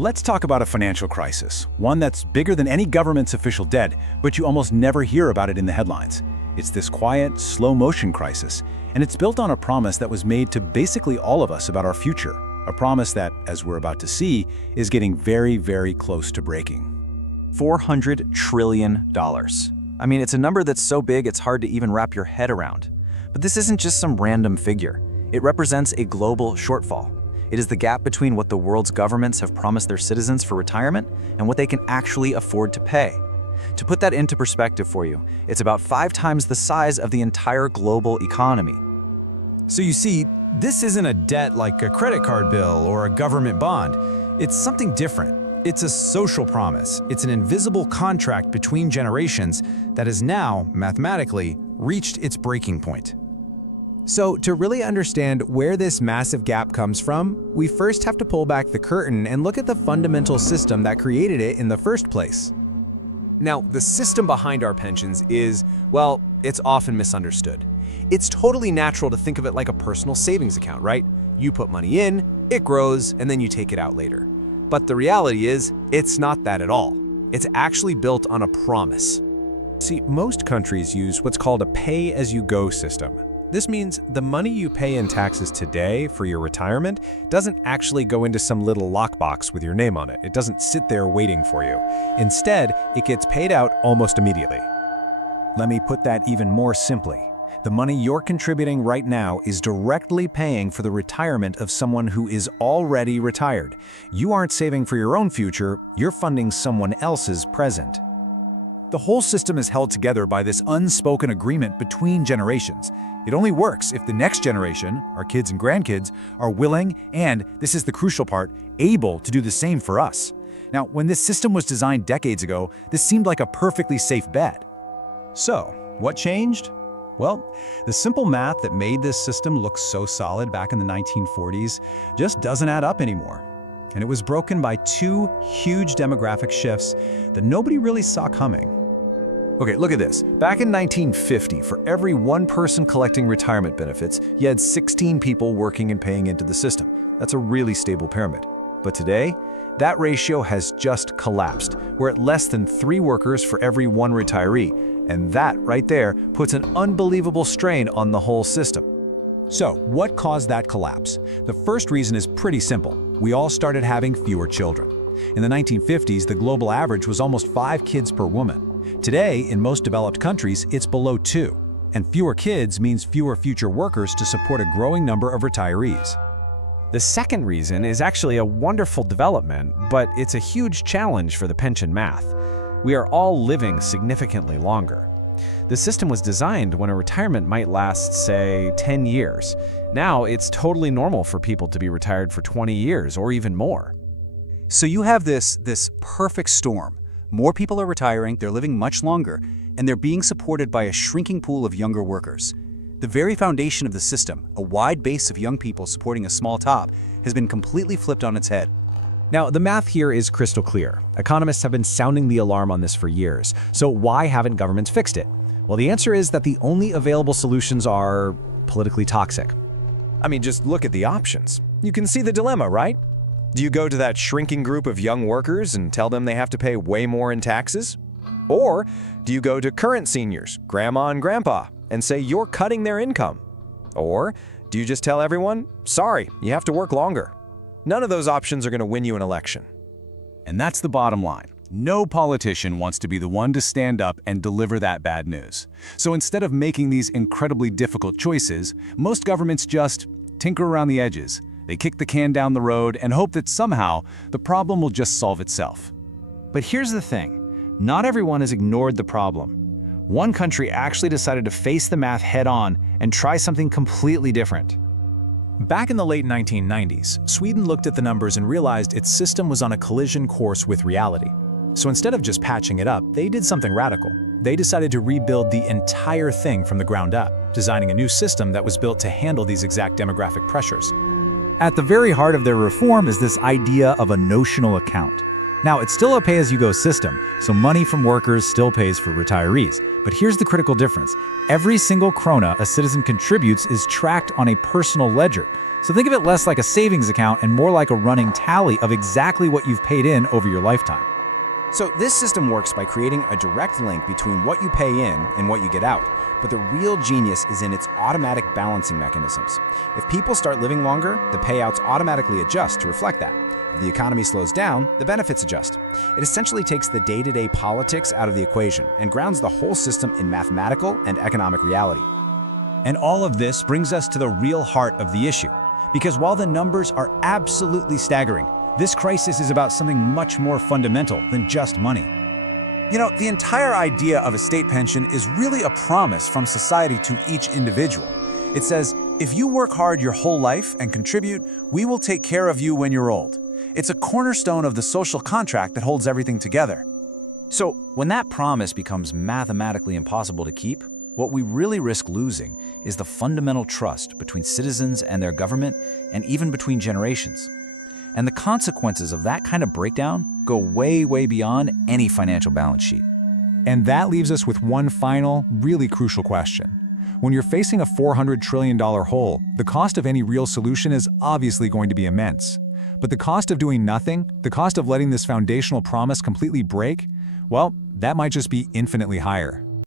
Let's talk about a financial crisis, one that's bigger than any government's official debt, but you almost never hear about it in the headlines. It's this quiet, slow-motion crisis, and it's built on a promise that was made to basically all of us about our future, a promise that, as we're about to see, is getting very, very close to breaking. $400 trillion. I mean, it's a number that's so big it's hard to even wrap your head around. But this isn't just some random figure. It represents a global shortfall. It is the gap between what the world's governments have promised their citizens for retirement and what they can actually afford to pay. To put that into perspective for you, it's about 5 times the size of the entire global economy. So you see, this isn't a debt like a credit card bill or a government bond. It's something different. It's a social promise. It's an invisible contract between generations that has now, mathematically, reached its breaking point. So to really understand where this massive gap comes from, we first have to pull back the curtain and look at the fundamental system that created it in the first place. Now, the system behind our pensions is, well, it's often misunderstood. It's totally natural to think of it like a personal savings account, right? You put money in, it grows, and then you take it out later. But the reality is, it's not that at all. It's actually built on a promise. See, most countries use what's called a pay-as-you-go system. This means the money you pay in taxes today for your retirement doesn't actually go into some little lockbox with your name on it. It doesn't sit there waiting for you. Instead, it gets paid out almost immediately. Let me put that even more simply. The money you're contributing right now is directly paying for the retirement of someone who is already retired. You aren't saving for your own future, you're funding someone else's present. The whole system is held together by this unspoken agreement between generations. It only works if the next generation, our kids and grandkids, are willing and, this is the crucial part, able to do the same for us. Now, when this system was designed decades ago, this seemed like a perfectly safe bet. So, what changed? Well, the simple math that made this system look so solid back in the 1940s just doesn't add up anymore. And it was broken by 2 huge demographic shifts that nobody really saw coming. Okay, look at this. Back in 1950, for every 1 person collecting retirement benefits, you had 16 people working and paying into the system. That's a really stable pyramid. But today, that ratio has just collapsed. We're at less than 3 workers for every 1 retiree, and that right there puts an unbelievable strain on the whole system. So, what caused that collapse? The first reason is pretty simple. We all started having fewer children. In the 1950s, the global average was almost 5 kids per woman. Today, in most developed countries, it's below 2. And fewer kids means fewer future workers to support a growing number of retirees. The second reason is actually a wonderful development, but it's a huge challenge for the pension math. We are all living significantly longer. The system was designed when a retirement might last, say, 10 years. Now, it's totally normal for people to be retired for 20 years or even more. So you have this perfect storm. More people are retiring, they're living much longer, and they're being supported by a shrinking pool of younger workers. The very foundation of the system, a wide base of young people supporting a small top, has been completely flipped on its head. Now, the math here is crystal clear. Economists have been sounding the alarm on this for years. So why haven't governments fixed it? Well, the answer is that the only available solutions are politically toxic. I mean, just look at the options. You can see the dilemma, right? Do you go to that shrinking group of young workers and tell them they have to pay way more in taxes? Or do you go to current seniors, grandma and grandpa, and say you're cutting their income? Or do you just tell everyone, sorry, you have to work longer? None of those options are going to win you an election. And that's the bottom line. No politician wants to be the one to stand up and deliver that bad news. So instead of making these incredibly difficult choices, most governments just tinker around the edges. They kick the can down the road and hope that somehow the problem will just solve itself. But here's the thing. Not everyone has ignored the problem. One country actually decided to face the math head-on and try something completely different. Back in the late 1990s, Sweden looked at the numbers and realized its system was on a collision course with reality. So instead of just patching it up, they did something radical. They decided to rebuild the entire thing from the ground up, designing a new system that was built to handle these exact demographic pressures. At the very heart of their reform is this idea of a notional account. Now, it's still a pay-as-you-go system, so money from workers still pays for retirees. But here's the critical difference. Every single krona a citizen contributes is tracked on a personal ledger. So think of it less like a savings account and more like a running tally of exactly what you've paid in over your lifetime. So this system works by creating a direct link between what you pay in and what you get out. But the real genius is in its automatic balancing mechanisms. If people start living longer, the payouts automatically adjust to reflect that. If the economy slows down, the benefits adjust. It essentially takes the day-to-day politics out of the equation and grounds the whole system in mathematical and economic reality. And all of this brings us to the real heart of the issue. Because while the numbers are absolutely staggering, this crisis is about something much more fundamental than just money. You know, the entire idea of a state pension is really a promise from society to each individual. It says, if you work hard your whole life and contribute, we will take care of you when you're old. It's a cornerstone of the social contract that holds everything together. So, when that promise becomes mathematically impossible to keep, what we really risk losing is the fundamental trust between citizens and their government, and even between generations. And the consequences of that kind of breakdown go way, way beyond any financial balance sheet. And that leaves us with one final, really crucial question. When you're facing a $400 trillion hole, the cost of any real solution is obviously going to be immense. But the cost of doing nothing, the cost of letting this foundational promise completely break, well, that might just be infinitely higher.